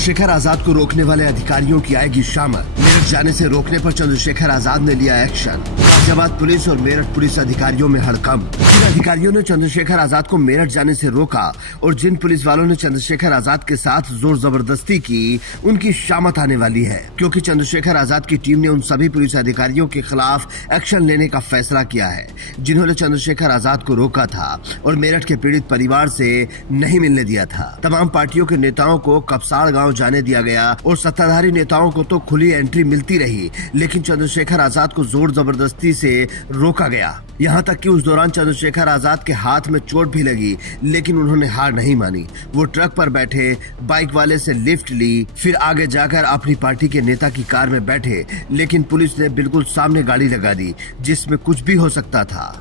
चंद्रशेखर आजाद को रोकने वाले अधिकारियों की आएगी शामत। मेरठ जाने से रोकने पर चंद्रशेखर आजाद ने लिया एक्शन। गाजियाबाद पुलिस और मेरठ पुलिस अधिकारियों में हड़कंप। जिन अधिकारियों ने चंद्रशेखर आजाद को मेरठ जाने से रोका और जिन पुलिस वालों ने चंद्रशेखर आजाद के साथ जोर जबरदस्ती की, उनकी शामत आने वाली है, क्योंकि चंद्रशेखर आजाद की टीम ने उन सभी पुलिस अधिकारियों के खिलाफ एक्शन लेने का फैसला किया है जिन्होंने चंद्रशेखर आजाद को रोका था और मेरठ के पीड़ित परिवार से नहीं मिलने दिया था। तमाम पार्टियों के नेताओं को कपसाड़ गांव जाने दिया गया और सत्ताधारी नेताओं को तो खुली एंट्री मिलती रही, लेकिन चंद्रशेखर आजाद को जोर जबरदस्ती से रोका गया। यहाँ तक कि उस दौरान चंद्रशेखर आजाद के हाथ में चोट भी लगी, लेकिन उन्होंने हार नहीं मानी। वो ट्रक पर बैठे, बाइक वाले से लिफ्ट ली, फिर आगे जाकर अपनी पार्टी के नेता की कार में बैठे, लेकिन पुलिस ने बिल्कुल सामने गाड़ी लगा दी जिसमें कुछ भी हो सकता था।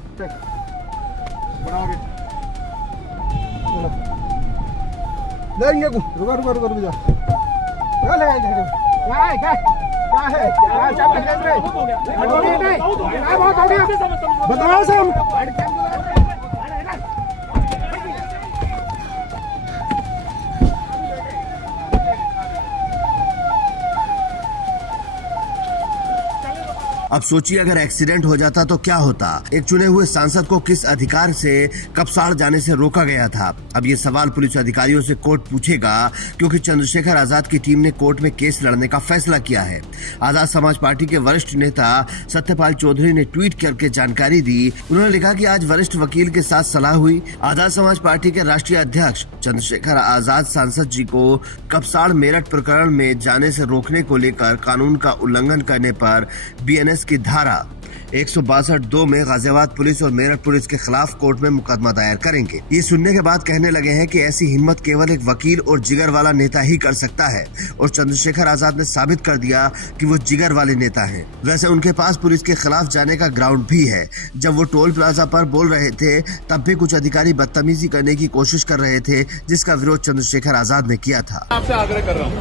अब सोचिए अगर एक्सीडेंट हो जाता तो क्या होता। एक चुने हुए सांसद को किस अधिकार से कपसाड़ जाने से रोका गया था? अब ये सवाल पुलिस अधिकारियों से कोर्ट पूछेगा, क्योंकि चंद्रशेखर आजाद की टीम ने कोर्ट में केस लड़ने का फैसला किया है। आजाद समाज पार्टी के वरिष्ठ नेता सत्यपाल चौधरी ने ट्वीट करके जानकारी दी। उन्होंने लिखा कि आज वरिष्ठ वकील के साथ सलाह हुई। आजाद समाज पार्टी के राष्ट्रीय अध्यक्ष चंद्रशेखर आजाद सांसद जी को कपसाड़ मेरठ प्रकरण में जाने से रोकने को लेकर कानून का उल्लंघन करने पर बीएनएस की धारा 162 में गाजियाबाद पुलिस और मेरठ पुलिस के खिलाफ कोर्ट में मुकदमा दायर करेंगे। ये सुनने के बाद कहने लगे हैं कि ऐसी हिम्मत केवल एक वकील और जिगर वाला नेता ही कर सकता है, और चंद्रशेखर आजाद ने साबित कर दिया कि वो जिगर वाले नेता हैं। वैसे उनके पास पुलिस के खिलाफ जाने का ग्राउंड भी है। जब वो टोल प्लाजा पर बोल रहे थे तब भी कुछ अधिकारी बदतमीजी करने की कोशिश कर रहे थे, जिसका विरोध चंद्रशेखर आजाद ने किया था। आपसे आग्रह कर रहा हूँ,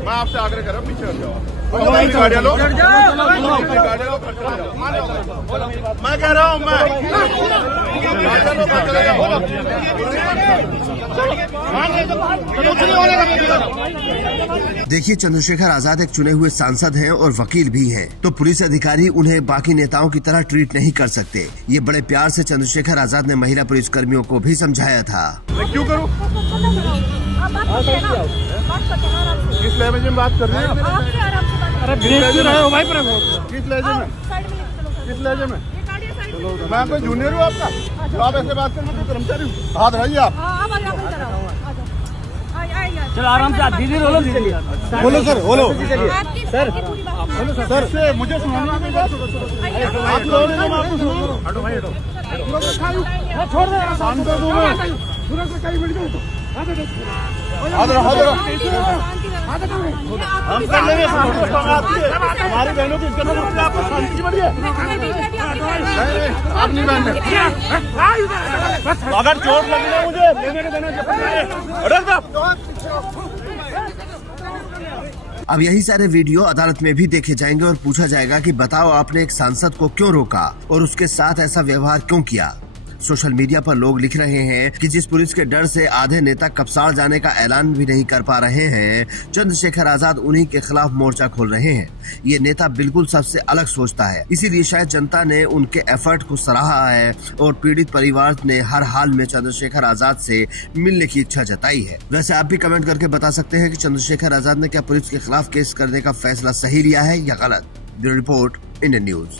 मैं आपसे आग्रह कर रहा हूँ, पीछे हट जाओ। मैं कह रहा हूँ, देखिए, चंद्रशेखर आजाद एक चुने हुए सांसद हैं और वकील भी हैं, तो पुलिस अधिकारी उन्हें बाकी नेताओं की तरह ट्रीट नहीं कर सकते। ये बड़े प्यार से चंद्रशेखर आजाद ने महिला पुलिस कर्मियों को भी समझाया था। मैं क्यों करूँ? किस लहजे में बात कर रहे हैं? अरे भाई, किस लहजे में? मैं कोई जूनियर हूँ आपका? तो आप ऐसे बात करें, तो कर्मचारी हूँ। हाथ रहिए आप। चलो आराम से, दीदी बोलो, दीदी बोलो सर, बोलो सर, सर से मुझे सुनाना नहीं बात। आप लोगों ने मैं आपको सुनाऊंगा। हटो भाई, हटो। छोड़ दे, शांत कर दूँ मैं। हम कर लेंगे, हमारी बहनों की इज्जत में आपको शांति बढ़िए। आप नहीं बहन, अगर चोट लगी ना मुझे लेने के देना। अब यही सारे वीडियो अदालत में भी देखे जाएंगे और पूछा जाएगा कि बताओ आपने एक सांसद को क्यों रोका और उसके साथ ऐसा व्यवहार क्यों किया। सोशल मीडिया पर लोग लिख रहे हैं कि जिस पुलिस के डर से आधे नेता कपसाड़ जाने का ऐलान भी नहीं कर पा रहे हैं, चंद्रशेखर आजाद उन्हीं के खिलाफ मोर्चा खोल रहे हैं। ये नेता बिल्कुल सबसे अलग सोचता है, इसीलिए शायद जनता ने उनके एफर्ट को सराहा है और पीड़ित परिवार ने हर हाल में चंद्रशेखर आजाद से मिलने की इच्छा जताई है। वैसे आप भी कमेंट करके बता सकते हैं कि चंद्रशेखर आजाद ने क्या पुलिस के खिलाफ केस करने का फैसला सही लिया है या गलत। Bureau report, Indian news.